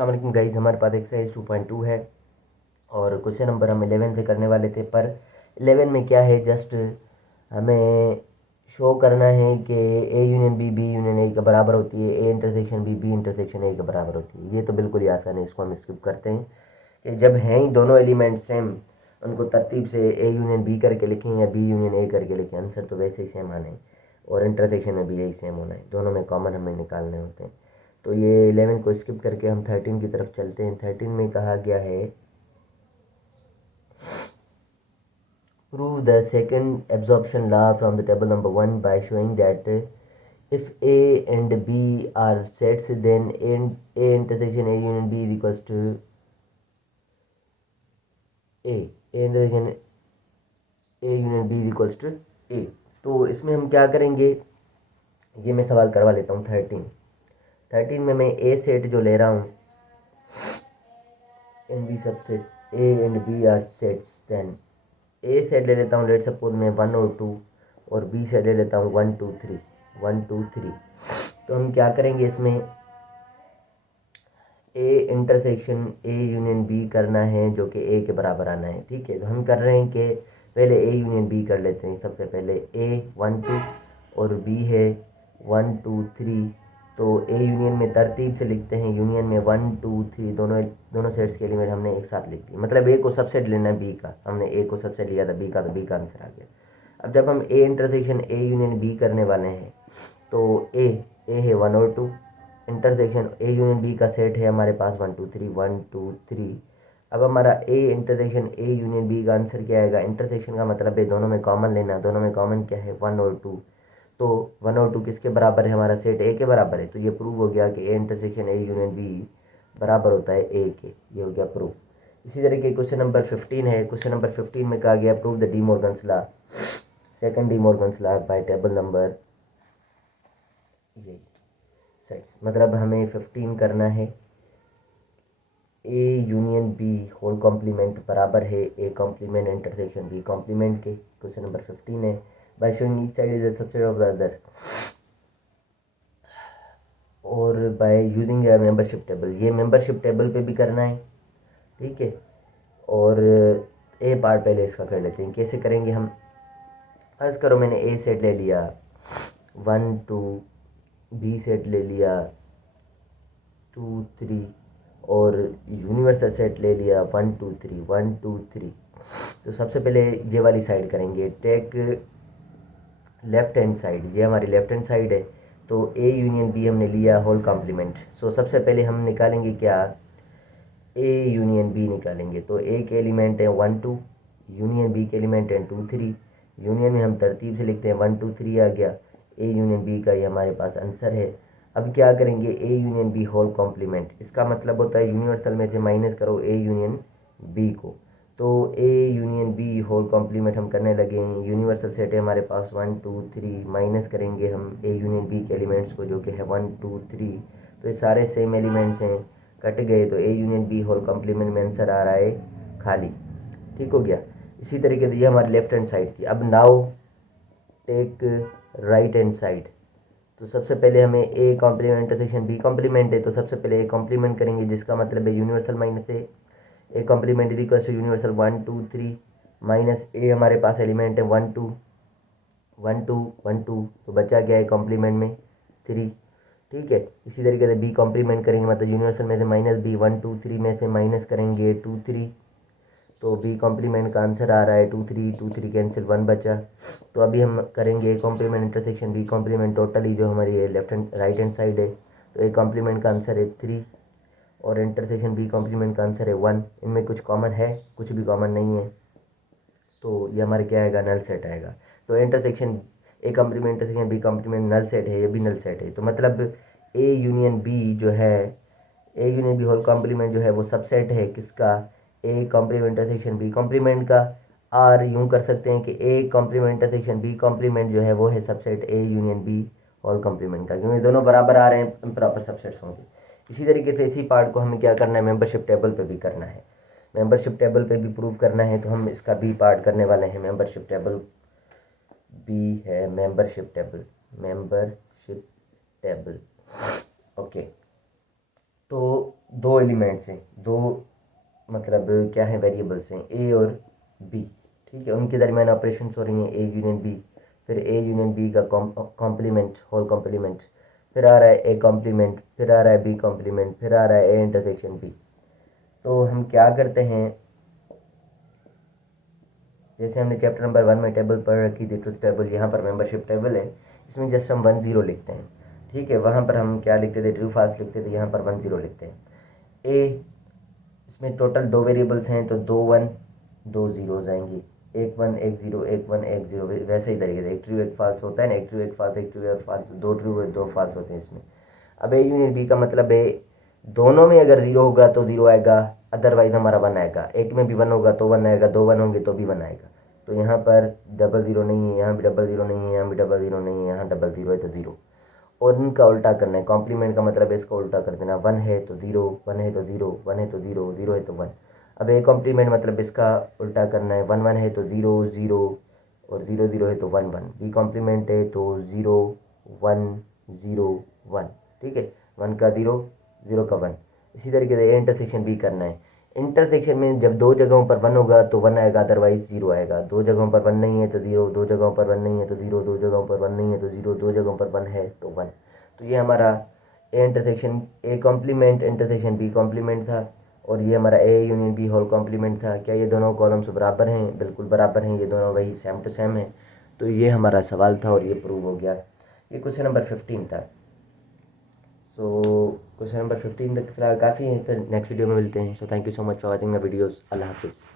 अस्सलाम वालेकुम गाइस, हमारे पास एक्सरसाइज 2.2 है और क्वेश्चन नंबर हम 11 से करने वाले थे। पर 11 में क्या है, जस्ट हमें शो करना है कि A union B union A के बराबर होती है, A intersection B intersection A के बराबर होती है। ये तो बिल्कुल ही आसान है, इसको हम स्किप करते हैं कि जब हैं ही दोनों एलिमेंट सेम, उनको तरतीब से ए यूनियन बी करके लिखें या बी यूनियन ए करके लिखें, आंसर तो वैसे ही सेम आने हैं और इंटरसेक्शन में भी यही सेम होना है, दोनों में कॉमन हमें निकालने होते हैं। तो ये 11 को स्किप करके हम 13 की तरफ चलते हैं। 13 में कहा गया है prove the second absorption law from the table number 1 by showing that if A and B are sets then A intersection A union B is equals to A intersection A union B is equals to A. तो इसमें हम क्या करेंगे, ये मैं सवाल करवा लेता हूँ। 13 में मैं ए सेट जो ले रहा हूँ, in B subset A and B are sets, then A set ले लेता हूँ, लेट सपोज मैं 1 और 2, और बी सेट ले लेता हूँ 1 2 3 1 2 3। तो हम क्या करेंगे, इसमें A intersection A union B करना है जो कि ए के बराबर आना है। ठीक है, तो हम कर रहे हैं कि पहले ए यूनियन बी कर लेते हैं। सबसे पहले ए 1 2 और बी है 1 2 3। तो ए यूनियन में तरतीब से लिखते हैं, यूनियन में 1 2 3 दोनों सेट्स के एलिमेंट हमने एक साथ लिख दिए। मतलब ए को सबसेट लेना है बी का, हमने ए को सबसेट लिया था बी का, तो बी का आंसर आ गया। अब जब हम A intersection A union B करने वाले हैं, तो ए है 1 और 2, इंटरसेक्शन ए यूनियन बी का सेट है हमारे पास 1 2 3 1 2 3। अब हमारा A intersection A union B का आंसर क्या आएगा, इंटरसेक्शन का मतलब है दोनों में कॉमन लेना, दोनों में कॉमन क्या है 1 और 2। तो 1 और 2 किसके बराबर है, हमारा सेट ए के बराबर है। तो ये प्रूव हो गया कि A intersection A union B बराबर होता है ए के, ये हो गया प्रूफ। इसी तरह के क्वेश्चन नंबर 15 है। क्वेश्चन नंबर 15 में कहा गया prove the De Morgan's law, second De Morgan's law by table number, यही सेट्स। मतलब हमें 15 करना है, A union B whole complement बराबर है A complement intersection B complement के। क्वेश्चन नंबर 15 है, by showing each side is a subset of the other और by using a membership table. ये मेंबरशिप टेबल पे भी करना है, ठीक है। और ए पार्ट पहले इसका कर लेते हैं, कैसे करेंगे हम। फर्ज करो मैंने ए सेट ले लिया 1 2, बी सेट ले लिया 2 3 और यूनिवर्सल सेट ले लिया 1 2 3 1 2 3। तो सबसे पहले ये वाली साइड करेंगे, टेक लेफ्ट हैंड साइड, ये हमारी लेफ्ट हैंड साइड है। तो ए यूनियन बी हमने लिया होल कॉम्प्लीमेंट। सो सबसे पहले हम निकालेंगे क्या, ए यूनियन बी निकालेंगे। तो ए के एलिमेंट है 1 2, यूनियन बी के एलिमेंट है 2 3। यूनियन में हम तरतीब से लिखते हैं 1 2 3 आ गया, ए यूनियन बी का ये हमारे पास आंसर है। अब क्या करेंगे, A union B whole complement, इसका मतलब होता है यूनिवर्सल में से माइनस करो ए यूनियन बी को। तो A union B whole complement हम करने लगे हैं। यूनिवर्सल सेट है हमारे पास 1 2 3, माइनस करेंगे हम ए यूनियन बी के एलिमेंट्स को जो कि है 1 2 3। तो ये सारे सेम एलिमेंट्स हैं, कट गए, तो A union B whole complement में आंसर आ रहा है खाली। ठीक हो गया। इसी तरीके से ये हमारी लेफ्ट हैंड साइड थी। अब now take right hand side. तो सबसे पहले हमें A complement intersection B complement है, तो सबसे पहले ए कॉम्प्लीमेंट करेंगे, जिसका मतलब है universal minus A complement is equal to universal 1 2 3 minus A हमारे पास एलिमेंट है 1 2 1 2 1 2, तो बचा गया है कॉम्प्लीमेंट में 3। ठीक है, इसी तरीके से बी कॉम्प्लीमेंट करेंगे, मतलब यूनिवर्सल में से माइनस बी 1 2 3 में से माइनस करेंगे 2 3। तो बी कॉम्प्लीमेंट का आंसर आ रहा है 2 3 कैंसिल 1 बचा। तो अभी हम करेंगे A complement intersection B complement, totally जो हमारी left hand right hand side है। तो ए कॉम्प्लीमेंट का आंसर है 3 और इंटरसेक्शन बी कॉम्प्लीमेंट का आंसर है 1। इनमें कुछ कॉमन है, कुछ भी कॉमन नहीं है, तो ये हमारे क्या आएगा, नल सेट आएगा। तो intersection A complement intersection B complement null set है, ये भी नल सेट है। तो मतलब ए यूनियन बी जो है, A union B whole complement जो है वो सबसेट है किसका, A complement intersection B complement का। और यूँ कर सकते हैं कि A complement intersection B complement जो है वो है subset A union B whole complement का, क्योंकि दोनों बराबर आ रहे हैं, प्रॉपर सबसेट्स होंगे। इसी तरीके से इसी पार्ट को हमें क्या करना है, मेंबरशिप टेबल पे भी करना है। मेंबरशिप टेबल पे भी प्रूव करना है, तो हम इसका बी पार्ट करने वाले हैं। मेंबरशिप टेबल बी है membership table, membership table. Okay, तो दो एलिमेंट्स हैं, दो मतलब क्या है, वेरिएबल्स हैं ए और बी, ठीक है, उनके दरमियान ऑपरेशन हो रही हैं ए यूनियन बी, फिर ए यूनियन बी का कॉम्प्लीमेंट, होल कॉम्प्लीमेंट, फिर आ रहा है ए कॉम्प्लीमेंट, फिर आ रहा है बी कॉम्प्लीमेंट, फिर आ रहा है ए इंटरसेक्शन बी। तो हम क्या करते हैं, जैसे हमने चैप्टर नंबर 1 में टेबल पढ़ रखी थी, ट्रुथ टेबल, यहाँ पर मेंबरशिप टेबल है, इसमें जस्ट हम 1 0 लिखते हैं, ठीक है, वहाँ पर हम क्या लिखते थे, ट्रू फाल्स लिखते थे, यहाँ पर 1 0 लिखते हैं। ए, इसमें टोटल दो वेरिएबल्स हैं तो 2 1 2 जीरोज आएंगी, 1 1 1 0 1 1 1 0, वैसे ही तरीके से एक ट्रू एक फाल्स होता है ना, एक ट्रू एक फाल्स, एक ट्रू एक फाल्स, दो ट्रू दो फाल्स होते हैं इसमें। अब ए यूनियन बी का मतलब है दोनों में अगर 0 होगा तो 0 आएगा, अदरवाइज हमारा 1 आएगा, एक में भी 1 होगा तो 1 आएगा, दो 1 होंगे तो भी 1 आएगा। तो यहाँ पर डबल 0 नहीं है, यहाँ भी डबल 0 नहीं है, यहाँ भी डबल 0 नहीं है, यहाँ डबल 0 है तो 0। और इनका उल्टा करना है, कॉम्प्लीमेंट का मतलब है इसका उल्टा कर देना, 1 है तो 0, 1 है तो 0, 1 है तो 0, 0 है तो 1। अब ए कॉम्प्लीमेंट मतलब इसका उल्टा करना है, 1 1 है तो 0 0, और 0 0 है तो 1 1। बी कॉम्प्लीमेंट है तो 0 1 0 1, ठीक है, 1 का 0, 0 का 1। इसी तरीके से ए इंटरसेक्शन बी करना है, इंटरसेक्शन में जब दो जगहों पर 1 होगा तो 1 आएगा, अदरवाइज 0 आएगा, दो जगहों पर 1 नहीं है तो 0, दो जगहों पर 1 नहीं है तो 0, दो जगहों पर 1 नहीं है तो 0, दो जगहों पर 1 है तो 1। तो ये हमारा A intersection A complement intersection B complement था, और ये हमारा A union B whole complement था। क्या ये दोनों कॉलम्स बराबर हैं? बिल्कुल बराबर हैं, ये दोनों वही सेम टू सेम हैं। तो ये हमारा सवाल था और ये प्रूव हो गया। ये क्वेश्चन नंबर 15 था। सो क्वेश्चन नंबर 15 तक फिलहाल काफ़ी है, फिर नेक्स्ट वीडियो में मिलते हैं। So thank you so much for watching my videos. अल्लाह हाफिज़।